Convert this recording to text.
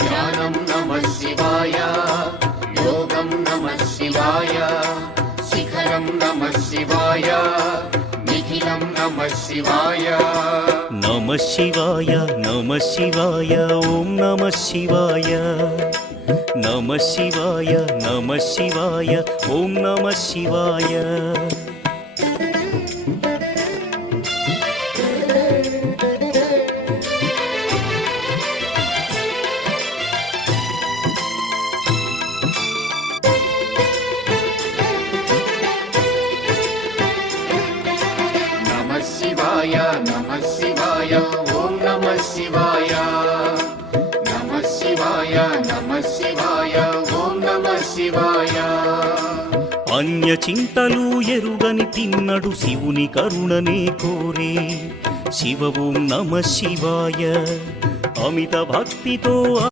ధ్యానం నమః శివాయ, యోగం నమః శివాయ, శిఖరం నమః శివాయ, నిఖిలం నమః శివాయ. నమః శివాయ నమః శివాయ ఓం నమః శివాయ. నమః శివాయ నమః శివాయ ఓం నమః శివాయ. నమః శివాయ నమః శివాయ ఓం నమః శివాయ. నమః శివాయ నమః శివాయ ఓం నమః శివాయ. అన్య చింతలు ఎరుగని తిన్నడు శివుని కరుణనే కోరే. శివ ఓం నమః శివాయ. అమిత భక్తితో